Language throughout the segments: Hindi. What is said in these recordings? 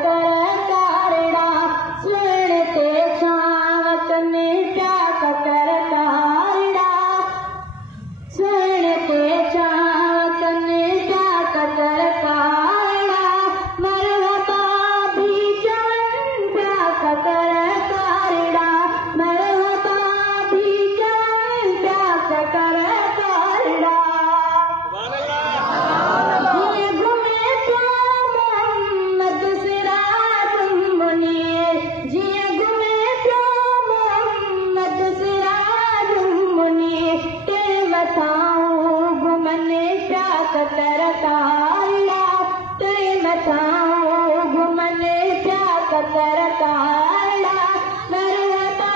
करड़ा सुनते छावत में क्या करड़ा सुनते छावत में क्या करड़ा मरहबा भी जान क्या करड़ा मरहबा भी जान क्या करड़ा करताड़ा ते मथां घुमने क्या करताड़ा मरहबा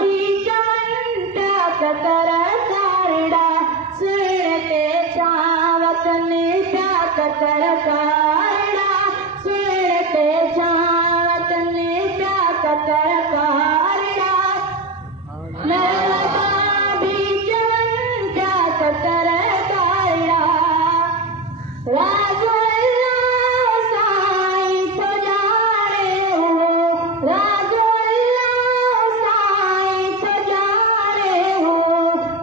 भी जान क्या करताड़ा सुनते छावत में क्या करताड़ा सुनते छावत में क्या करताड़ा मरहबा भी जान क्या करताड़ा राजो अल्लाह साईं तो जाने हो राजो अल्लाह साईं तो जाने हो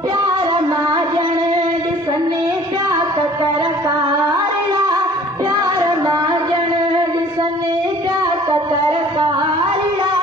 प्यार माजण ॾिसने क्या करताड़ा प्यार माजण ॾिसने क्या करताड़ा